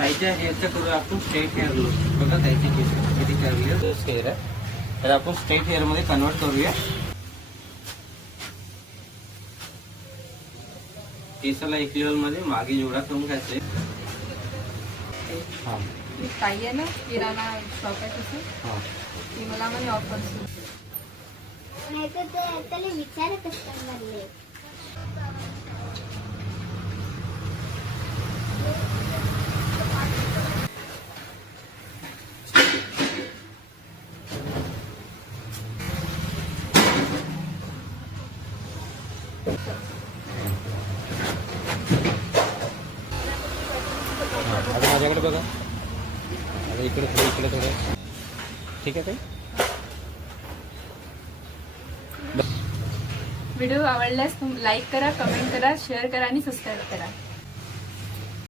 ताईच्या हेअरचं करूया आपण स्ट्रेट हेअर लुक. बघा ताईची केस किती कर्ली हेअर आहे, तर आपण स्ट्रेट हेअर मध्ये कन्वर्ट करूया. केसाला एक लेवल मध्ये मागे जेवढा करून घ्यायचंय. हा मी ताई आहे ना, किराणा शॉप आहे तसं, हा ती मला म्हणे ऑफर. नाही तर त्याला विचार कस्टमरले. आता माझ्याकडे बघा. आता इकडे थोडं ठीक आहे. व्हिडिओ आवडल्यास लाईक करा, कमेंट करा, शेअर करा आणि सबस्क्राईब करा.